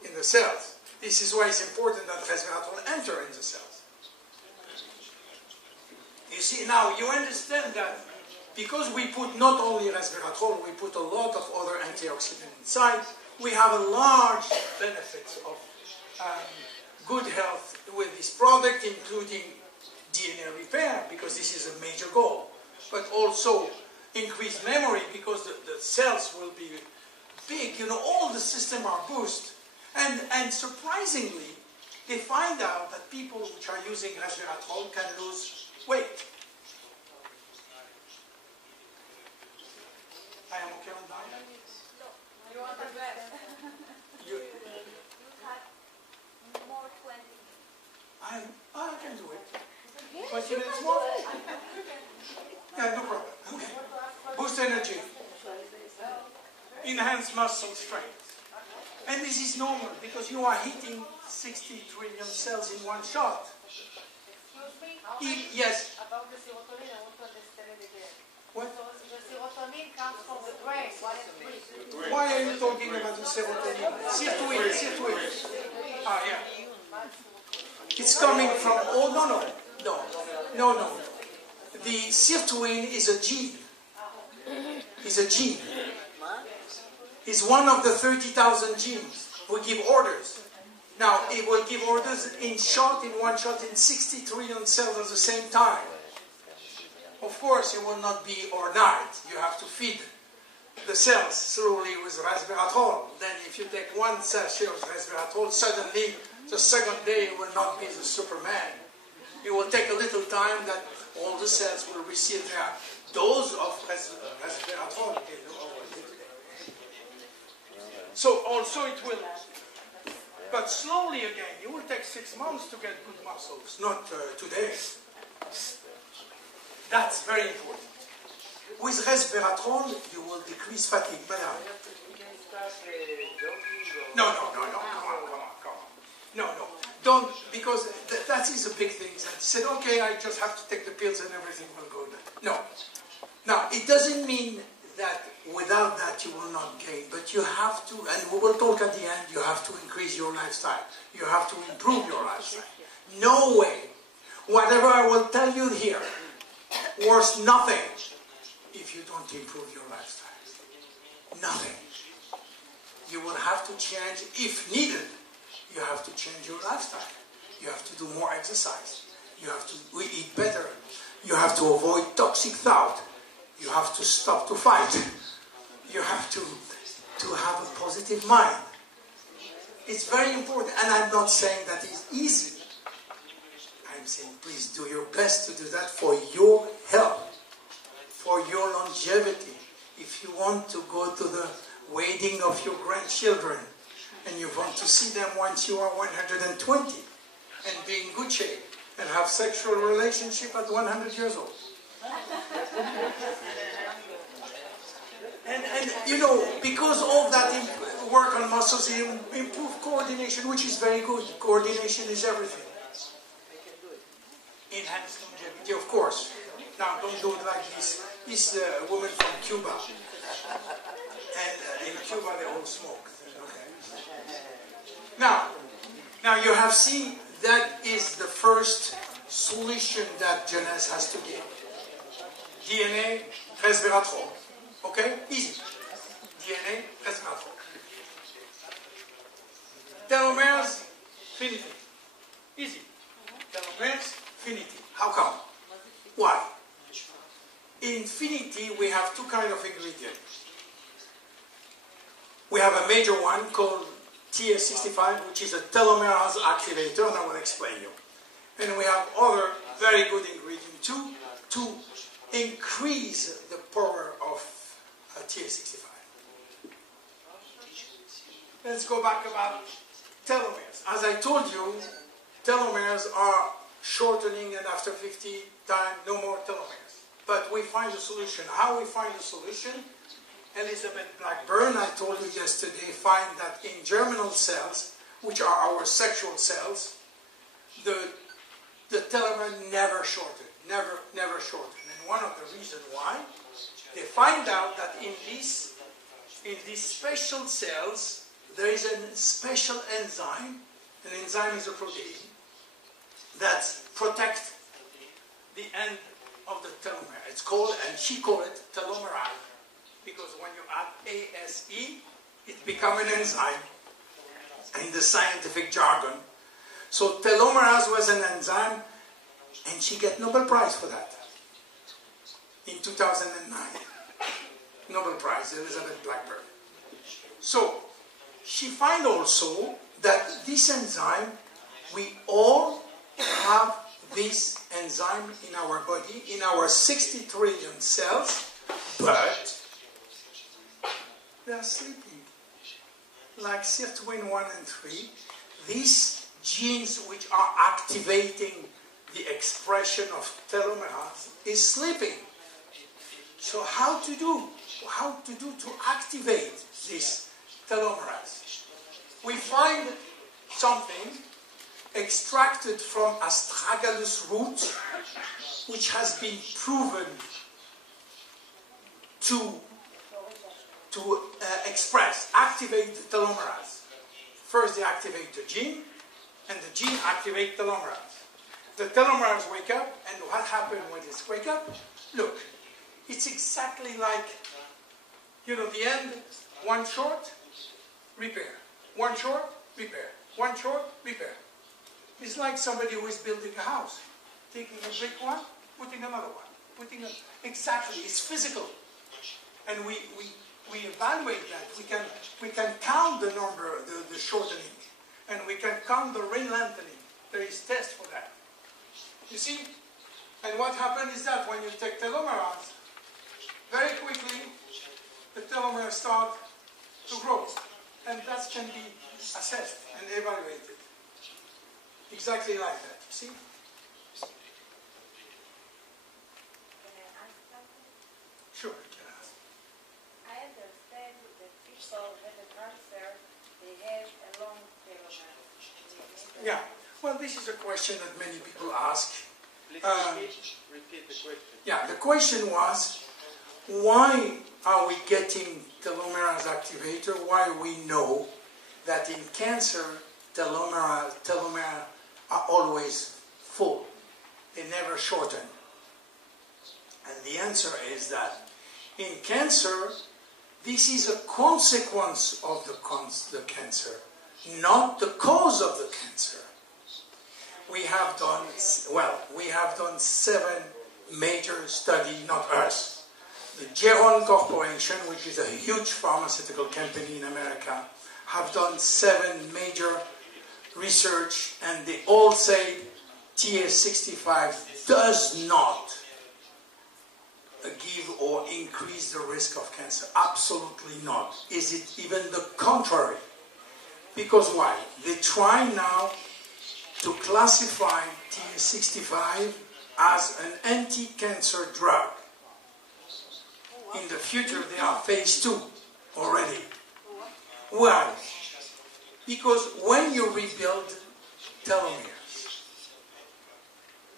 in the cells. This is why it's important that resveratrol enter in the cells. You see, now you understand that because we put not only resveratrol, we put a lot of other antioxidants inside, we have a large benefit of good health with this product, including DNA repair, because this is a major goal, but also increased memory, because the cells will be big, you know, all the systems are boosted. And surprisingly, they find out that people which are using resveratrol can lose weight. I am okay on diet? You want the best. You had more 20. I can do it. 20 minutes more? Yeah, no problem. Okay. Boost energy. enhance muscle strength. And this is normal because you are hitting 60 trillion cells in one shot. Yes. About the serotonin, I want to understand it again. What? So the serotonin comes from the brain, 1 and 3. Why are you talking about the serotonin? Sirtuin. Ah, yeah. It's coming from, oh, no. The sirtuin is a gene. It's one of the 30,000 genes. We give orders. Now, it will give orders in one shot, in 60 trillion cells at the same time. Of course, it will not be overnight. You have to feed the cells slowly with resveratrol. Then if you take one sachet of resveratrol, suddenly, the second day, it will not be the Superman. It will take a little time that all the cells will receive their dose of resveratrol. So also it will, but slowly again, it will take 6 months to get good muscles, not today. That's very important. With resveratrol, you will decrease fatigue. Madame. No, come on. No. Don't, because that is a big thing. That he said, okay, I just have to take the pills and everything will go down. No. Now, it doesn't mean that without that you will not gain, but you have to, and we will talk at the end, you have to increase your lifestyle. You have to improve your lifestyle. No way. Whatever I will tell you here, worth nothing if you don't improve your lifestyle. Nothing. You will have to change, if needed, you have to change your lifestyle. You have to do more exercise. You have to eat better. You have to avoid toxic thought. You have to stop to fight. You have to have a positive mind. It's very important, and I'm not saying that it's easy. I'm saying please do your best to do that for your health, for your longevity. If you want to go to the wedding of your grandchildren, and you want to see them once you are 120, and be in good shape, and have sexual relationship at 100 years old. And you know, because of that work on muscles, improve coordination, which is very good. Coordination is everything. Enhance longevity, of course. Now, don't do it like this. This woman from Cuba. And in Cuba, they all smoke. Okay. Now you have seen that is the first solution that Jeunesse has to give. DNA, resveratrol. Okay? Easy. DNA, resveratrol. Telomeres, finity. Easy. Telomeres, finity. How come? Why? In finity, we have two kinds of ingredients. We have a major one called TS65, which is a telomerase activator, and I will explain you. And we have other very good ingredients too, to increase the power of TS65. Let's go back about telomeres. As I told you, telomeres are shortening, and after 50 times, no more telomeres. But we find a solution. How we find a solution? Elizabeth Blackburn, I told you yesterday, find that in germinal cells, which are our sexual cells, the telomere never shortened, never shortened. And one of the reasons why, they find out that in these special cells, there is a special enzyme. An enzyme is a protein that protects the end of the telomere. It's called, and she called it telomerase, because when you add ASE, it becomes an enzyme in the scientific jargon. So telomerase was an enzyme, and she got Nobel Prize for that in 2009. Nobel Prize, Elizabeth Blackburn. So she found also that this enzyme, we all have this enzyme in our body, in our 60 trillion cells, but they are sleeping. Like sirtuin 1 and 3, these genes which are activating the expression of telomerase is sleeping. So how to do to activate this telomerase. We find something extracted from astragalus root, which has been proven to activate the telomerase. First they activate the gene, and the gene activates telomerase. The telomerase wake up, and what happens when it wake up? Look, it's exactly like, you know, the end, one short, repair. One short, repair. One short, repair. It's like somebody who is building a house. Taking a brick one, putting another one. Exactly, it's physical. And we evaluate that. We can count the number, the shortening. And we can count the ring lengthening. There is tests for that. You see? And what happens is that when you take telomerase, very quickly, the telomeres start to grow. And that can be assessed and evaluated. Exactly like that, you see? Can I ask something? Sure, you can ask. I understand that people with a cancer, they have a long telomere. Yeah, well, this is a question that many people ask. Please repeat the question. Yeah, the question was, why are we getting telomerase activator? Why we know that in cancer, telomere are always full. They never shorten. And the answer is that in cancer, this is a consequence of the cancer, not the cause of the cancer. We have done 7 major studies, not us. The Geron Corporation, which is a huge pharmaceutical company in America, have done 7 major research, and they all say TS65 does not give or increase the risk of cancer. Absolutely not. Is it even the contrary? Because why? They try now to classify TS65 as an anti-cancer drug. In the future, they are phase 2 already. Why? Because when you rebuild telomeres,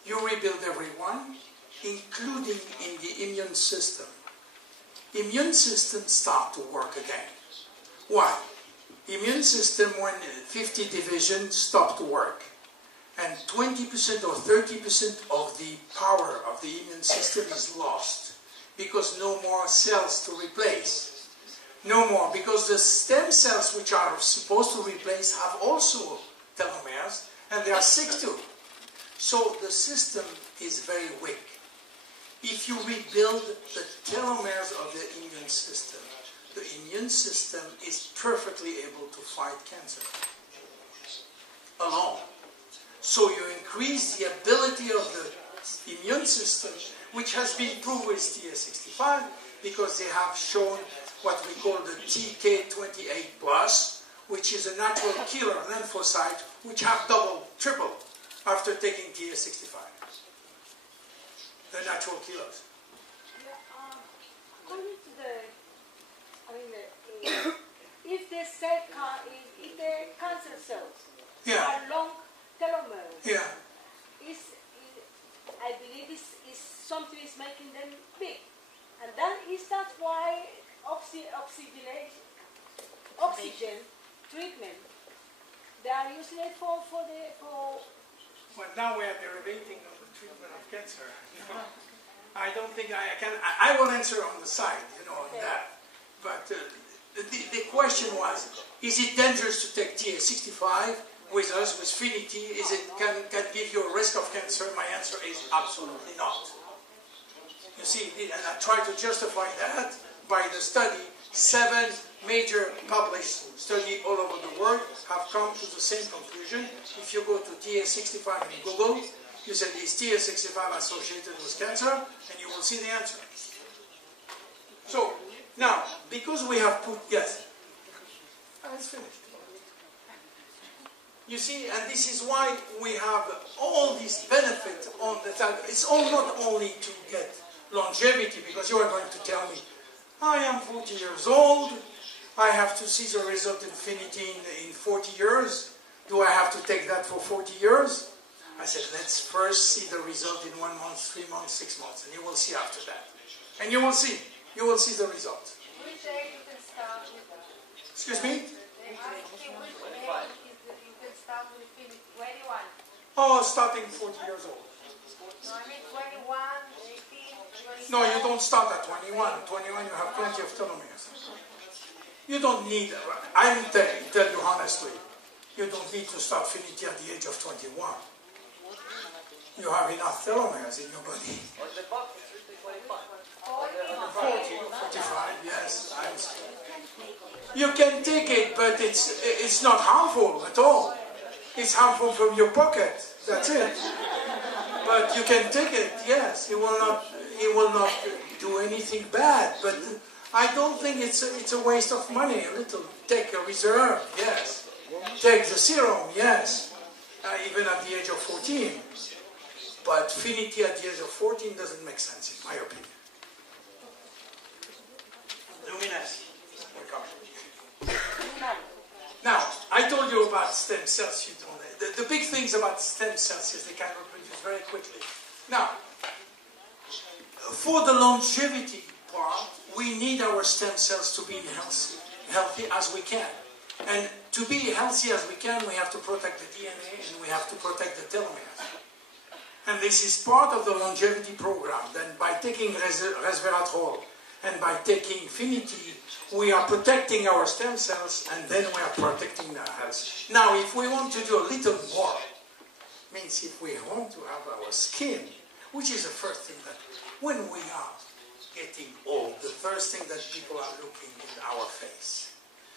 you rebuild everyone, including in the immune system. Immune system start to work again. Why? Immune system, when 50 division, stop to work. And 20% or 30% of the power of the immune system is lost. Because no more cells to replace. No more, because the stem cells which are supposed to replace have also telomeres, and they are sick too. So the system is very weak. If you rebuild the telomeres of the immune system is perfectly able to fight cancer alone. So you increase the ability of the immune system, which has been proved with TS65, because they have shown what we call the TK28+, which is a natural killer lymphocyte, which have double, triple after taking TS65. The natural killers. According to if the cancer cells are long telomeres, I believe is something is making them big, and that's why oxygen treatment they are using it for. Well, now we are derivating on the treatment of cancer. I don't think I can. I will answer on the side, on that. But the question was: is it dangerous to take TS65 with us, with Finity? Is it can give you a risk of cancer? My answer is absolutely not. You see, and I try to justify that by the study. 7 major published studies all over the world have come to the same conclusion. If you go to TS65 in Google, you say, is TS65 associated with cancer? And you will see the answer. So, now, because we have put, yes, it's finished. You see, and this is why we have all these benefits on the time. It's all not only to get longevity, because you are going to tell me, I am 40 years old, I have to see the result infinity in 40 years. Do I have to take that for 40 years? I said, let's first see the result in 1 month, 3 months, 6 months, and you will see after that. And you will see the result. Which age you can start with that? Excuse me? They ask you which age you can start with Infinity. 21. Oh, starting 40 years old. No, I mean 21, 18, 27. No, you don't start at 21. 21, you have plenty of telomeres. You don't need, tell you honestly, you don't need to start Finity at the age of 21. You have enough telomeres in your body. 40 or 45, yes. You can take it, but it's not harmful at all. It's harmful from your pocket, that's it. But you can take it, yes. It will not do anything bad, but I don't think it's a waste of money. A little, take a reserve, yes. Take the serum, yes. Even at the age of 14. But Finity at the age of 14 doesn't make sense, in my opinion. Jeunesse. Now, I told you about stem cells. The big things about stem cells is they can reproduce very quickly. Now, for the longevity part, we need our stem cells to be healthy as we can. And to be healthy as we can, we have to protect the DNA and we have to protect the telomeres. And this is part of the longevity program. Then by taking resveratrol and by taking Finity, we are protecting our stem cells and then we are protecting their health. Now, if we want to do a little more, means if we want to have our skin, which is the first thing that, when we are getting old, the first thing that people are looking in our face.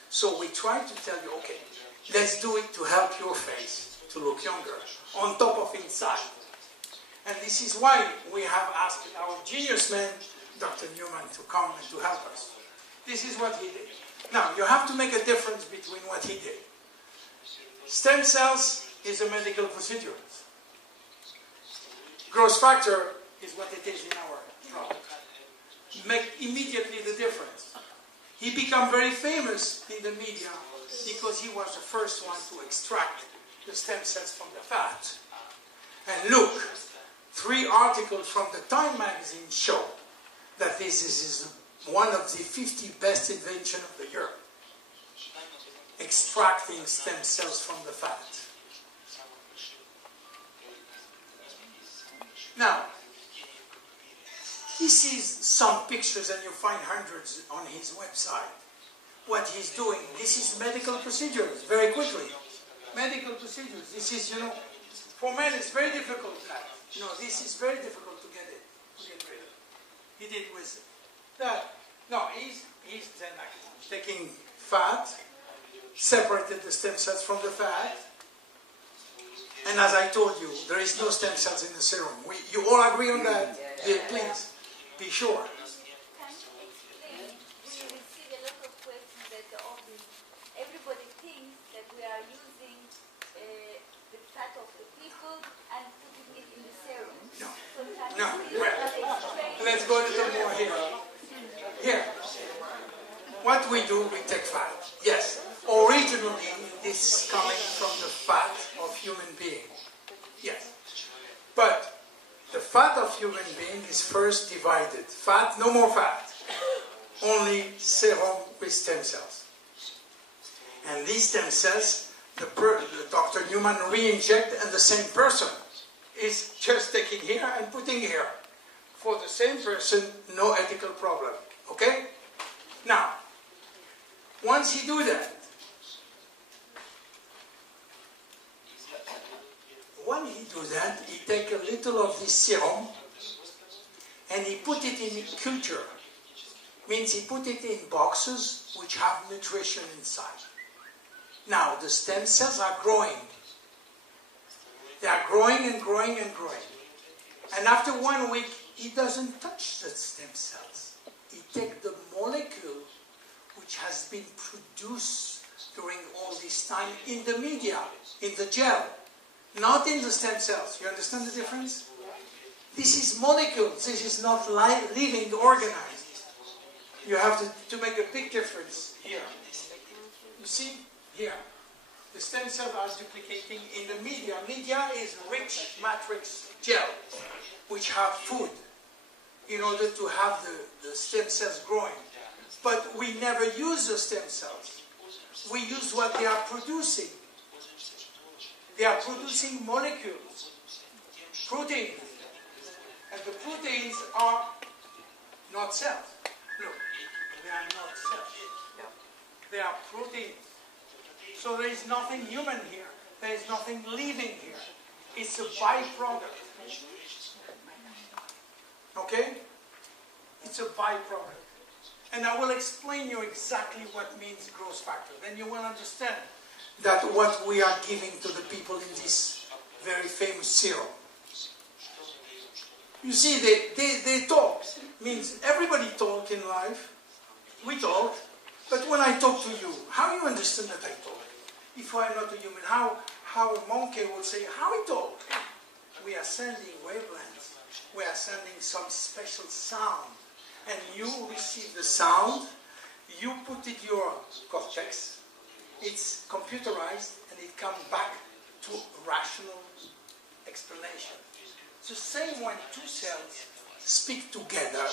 So we try to tell you, okay, let's do it to help your face to look younger, on top of inside. And this is why we have asked our genius man, Dr. Newman, to come and to help us. This is what he did. Now, you have to make a difference between what he did. Stem cells is a medical procedure. Growth factor is what it is in our product. Make immediately the difference. He became very famous in the media because he was the first one to extract the stem cells from the fat. And look, 3 articles from the Time magazine show that this is one of the 50 best inventions of the year. Extracting stem cells from the fat. Now, he sees some pictures and you find hundreds on his website. What he's doing, this is medical procedures, very quickly. Medical procedures, this is, for men it's very difficult. This is very difficult to get rid of. He did with that. No, he's then taking fat, separated the stem cells from the fat, and as I told you, there is no stem cells in the serum. You all agree on that? Yeah, please, be sure. Can you explain? We receive a lot of questions that everybody thinks that we are using the fat of the people and putting it in the serum. No. So can No. you explain? Let's go a little more here. Here. What we do, we take fat. Yes. Originally, this is coming from the fat of human being. Yes. But the fat of human being is first divided. Fat, no more fat. Only serum with stem cells. And these stem cells, the Dr. Newman re-inject, and the same person is just taking here and putting here. For the same person, no ethical problem. Okay? Now, once he do that, when he do that, he take a little of this serum and he put it in culture. Means he put it in boxes which have nutrition inside. Now, the stem cells are growing. They are growing and growing and growing. And after 1 week, he doesn't touch the stem cells. He takes the molecule which has been produced during all this time in the media, in the gel, not in the stem cells. You understand the difference? This is molecules. This is not living, organized. You have to make a big difference here. here. The stem cells are duplicating in the media. Media is rich matrix gel, which have food in order to have the stem cells growing. But we never use the stem cells. We use what they are producing. They are producing molecules, proteins. And the proteins are not cells. Look, they are not cells. They are proteins. So there is nothing human here. There is nothing living here. It's a byproduct. Okay? It's a byproduct. And I will explain you exactly what means growth factor. Then you will understand that what we are giving to the people in this very famous serum. You see, they talk. Means everybody talk in life. We talk. But when I talk to you, how you understand that I talk? If I am not a human, how a monkey would say, how we talk? We are sending wavelengths. We are sending some special sound. And you receive the sound, you put it in your cortex, it's computerized, and it comes back to rational explanation. It's the same when two cells speak together.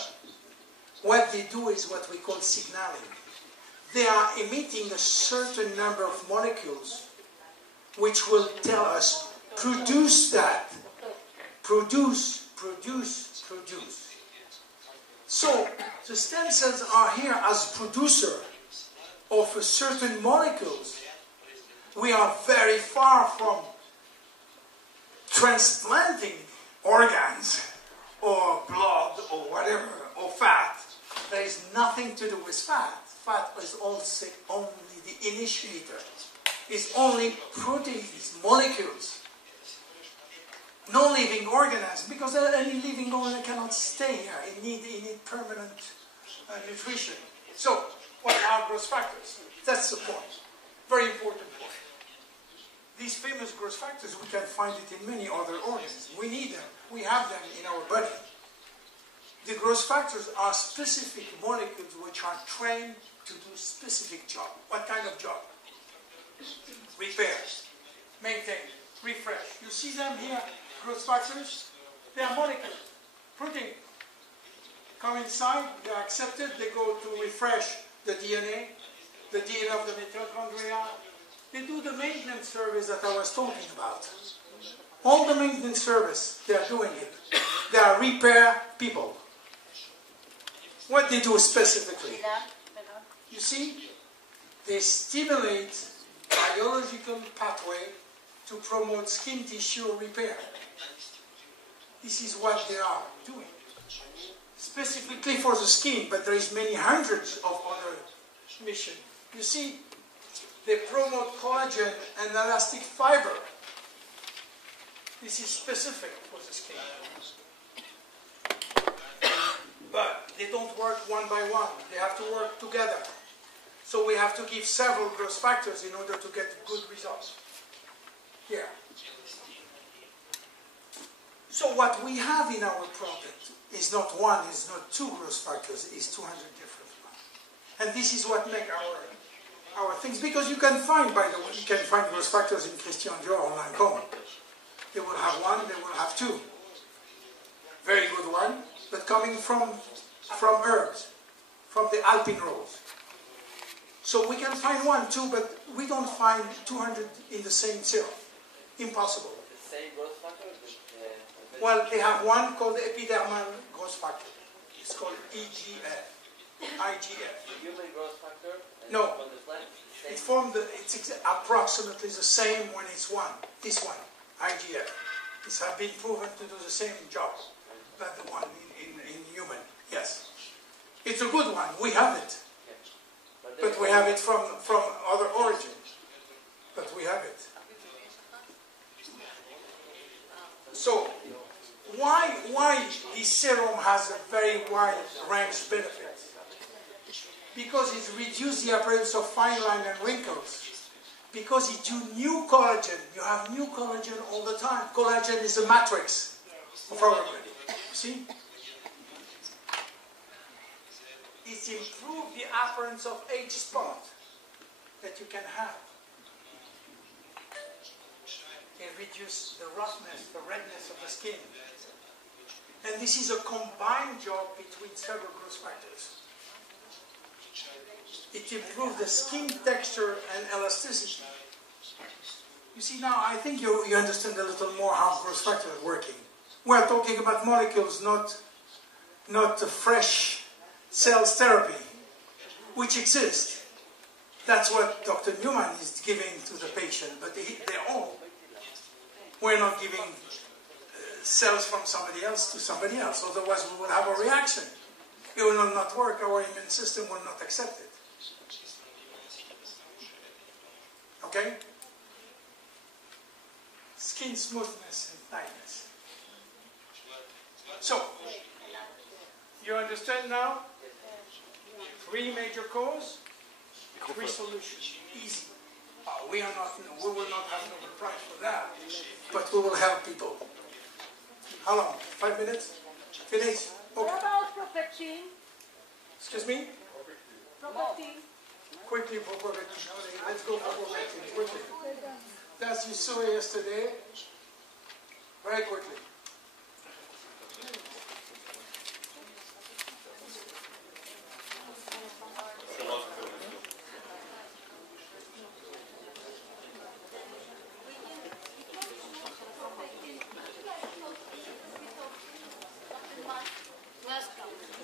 What they do is what we call signaling. They are emitting a certain number of molecules which will tell us, produce that. Produce, produce, produce. So, the stem cells are here as producer of a certain molecules. We are very far from transplanting organs or blood or whatever, or fat. There is nothing to do with fat. Fat is also only the initiator. It's only proteins, molecules. No living organism, because any living organism cannot stay here. It need permanent nutrition. So, what are growth factors? That's the point. Very important point. These famous growth factors, we can find it in many other organs. We need them. We have them in our body. The growth factors are specific molecules which are trained to do specific job. What kind of job? Repair, maintain, refresh. You see them here? Growth factors, they are molecules, protein. Come inside, they are accepted, they go to refresh the DNA of the mitochondria. They do the maintenance service that I was talking about. All the maintenance service, they are doing it. They are repair people. What they do specifically? You see, they stimulate biological pathway to promote skin tissue repair. This is what they are doing. Specifically for the skin, but there is many hundreds of other missions. You see, they promote collagen and elastic fiber. This is specific for the skin. But they don't work one by one. They have to work together. So we have to give several growth factors in order to get good results. Here. So what we have in our product is not one, is not two growth factors, is 200 different ones. And this is what makes our things, because you can find, by the way, you can find growth factors in Christian Dior or Lancôme. They will have one, they will have two. Very good one, but coming from herbs, from the Alpine rose. So we can find one, two, but we don't find 200 in the same serum. Impossible. The same growth factor? Well, they have one called epidermal growth factor. It's called EGF. IGF. Human growth factor? No. It's approximately the same when it's one. This one, IGF. This has been proven to do the same job than the one in human. Yes. It's a good one. We have it. But we have it from other origins. But we have it. So, why this serum has a very wide range benefit? Because it reduces the appearance of fine line and wrinkles. Because it do new collagen. You have new collagen all the time. Collagen is the matrix of our body. See? It improves the appearance of age spot that you can have. reduce the roughness, the redness of the skin. And this is a combined job between several growth factors. It improves the skin texture and elasticity. You see, now I think you understand a little more how growth factors are working. We're talking about molecules, not the fresh cells therapy, which exists. That's what Dr. Newman is giving to the patient, but their own. We're not giving cells from somebody else to somebody else, otherwise we will have a reaction. It will not work, our immune system will not accept it. Okay? Skin smoothness and tightness. So, you understand now? 3 major causes, 3 solutions. Easy. We will not have Nobel Prize for that, but we will help people. How long? 5 minutes? Finish? Okay. What about Propectin? Excuse me? Propectin. Quickly for Propectin. Let's go for Propectin. Quickly. That's you saw yesterday. Very quickly.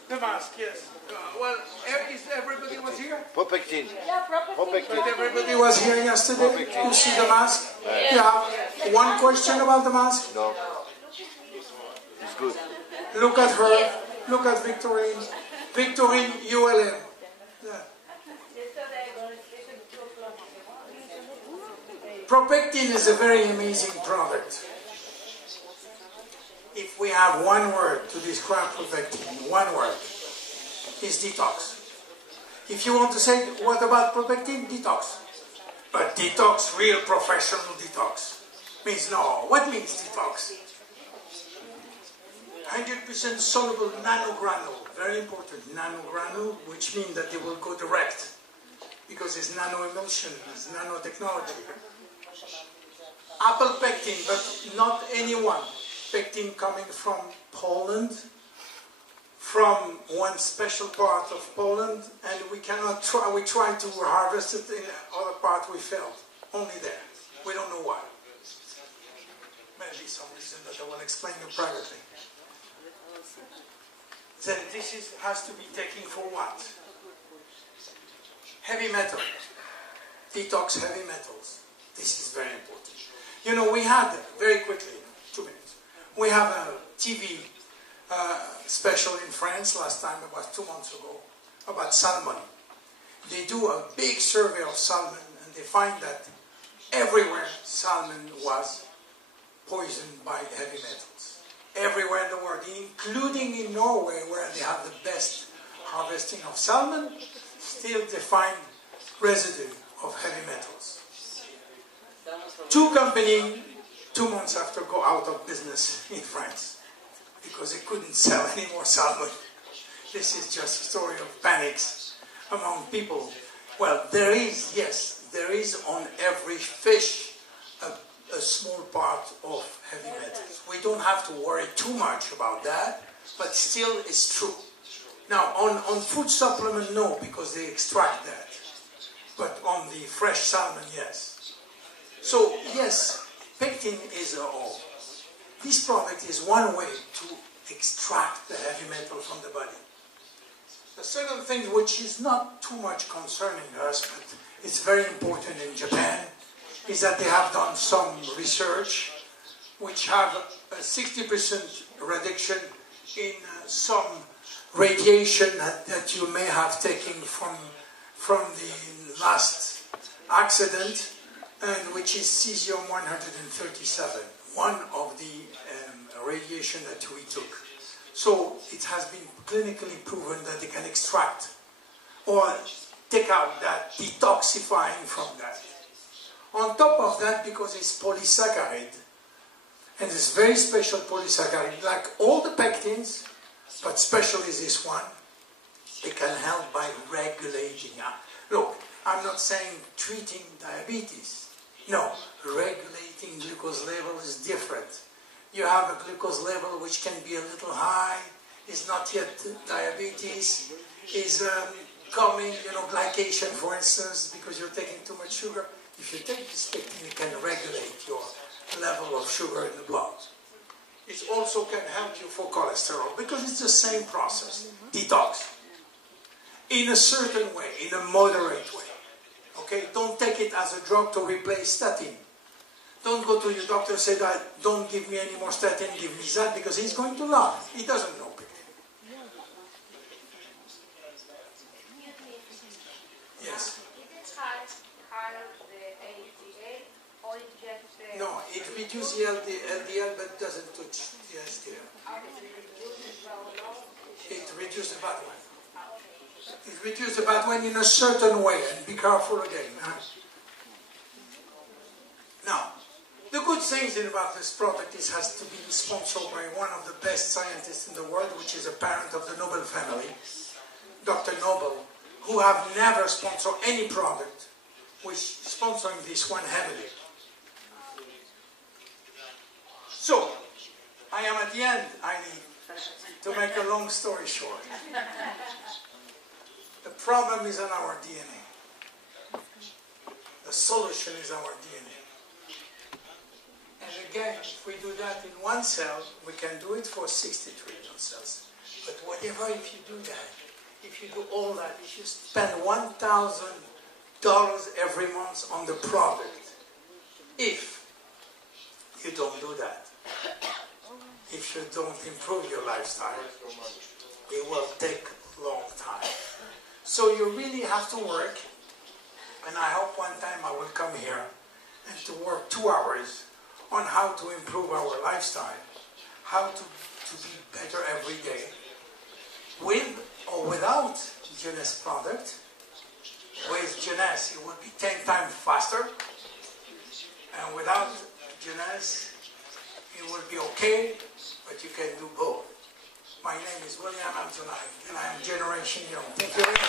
The mask, yes. Well, everybody was here? Propectin. Yeah, Propectin. But everybody was here yesterday? You see the mask? You have one question about the mask? No. It's good. Look at her. Look at Victorine. Victorine ULM. Yeah. Propectin is a very amazing product. If we have one word to describe Propectin, one word, is detox. If you want to say, what about Propectin? Detox. But detox, real professional detox. Means no. What means detox? 100% soluble nanogranule. Very important. Nanogranule, which means that they will go direct. Because it's nano-emulsion, it's nanotechnology. Apple pectin, but not anyone. Pectin coming from Poland, from one special part of Poland, and we cannot try. We tried to harvest it in other part. We failed. Only there. We don't know why. Maybe some reason that I will explain you privately. Then this has to be taken for what? Heavy metal. Detox heavy metals. This is very important. You know, we had very quickly. 2 minutes. We have a TV special in France last time, about 2 months ago, about salmon. They do a big survey of salmon and they find that everywhere salmon was poisoned by heavy metals. Everywhere in the world, including in Norway where they have the best harvesting of salmon, still they find residue of heavy metals. 2 companies 2 months after go out of business in France because they couldn't sell any more salmon. This is just a story of panics among people. Well, there is, yes, there is on every fish a small part of heavy metals. We don't have to worry too much about that, but still it's true. Now, on food supplement, no, because they extract that. But on the fresh salmon, yes. So, yes, pectin is all. This product is one way to extract the heavy metal from the body. The second thing, which is not too much concerning us, but it's very important in Japan, is that they have done some research which have a 60% reduction in some radiation that you may have taken from the last accident, and which is cesium-137, one of the radiation that we took. So it has been clinically proven that they can extract or take out that, detoxifying from that. On top of that, because it's polysaccharide, and it's very special polysaccharide, like all the pectins, but especially this one, it can help by regulating. Look, I'm not saying treating diabetes, No, regulating glucose level is different. You have a glucose level which can be a little high, is not yet diabetes, is coming, glycation for instance, because you're taking too much sugar. If you take this statin, it can regulate your level of sugar in the blood. It also can help you for cholesterol, because it's the same process, detox. In a certain way, in a moderate way. Okay, don't take it as a drug to replace statin. Don't go to your doctor and say that, don't give me any more statin, give me that, because he's going to lie. He doesn't know. Yes. Is it hard the HDL or it just... No, it reduces the LDL but doesn't touch the HDL. It reduces the bad one. It reduces the bad one in a certain way, and be careful again. Huh? Now, the good things about this product is it has to be sponsored by one of the best scientists in the world, which is a parent of the Nobel family, Dr. Nobel, who have never sponsored any product, which is sponsoring this one heavily. So, I am at the end, I need to make a long story short. The problem is in our DNA. The solution is our DNA. And again, if we do that in one cell, we can do it for 60 trillion cells. But whatever, if you do that, if you do all that, if you spend $1,000 every month on the product, if you don't do that, if you don't improve your lifestyle, it will take a long time. So you really have to work, and I hope one time I will come here and to work 2 hours on how to improve our lifestyle, how to be better every day, with or without Jeunesse product. With Jeunesse, it will be 10 times faster, and without Jeunesse, it will be okay, but you can do both. My name is William Amzallag, and I am Generation Young. Thank you very much.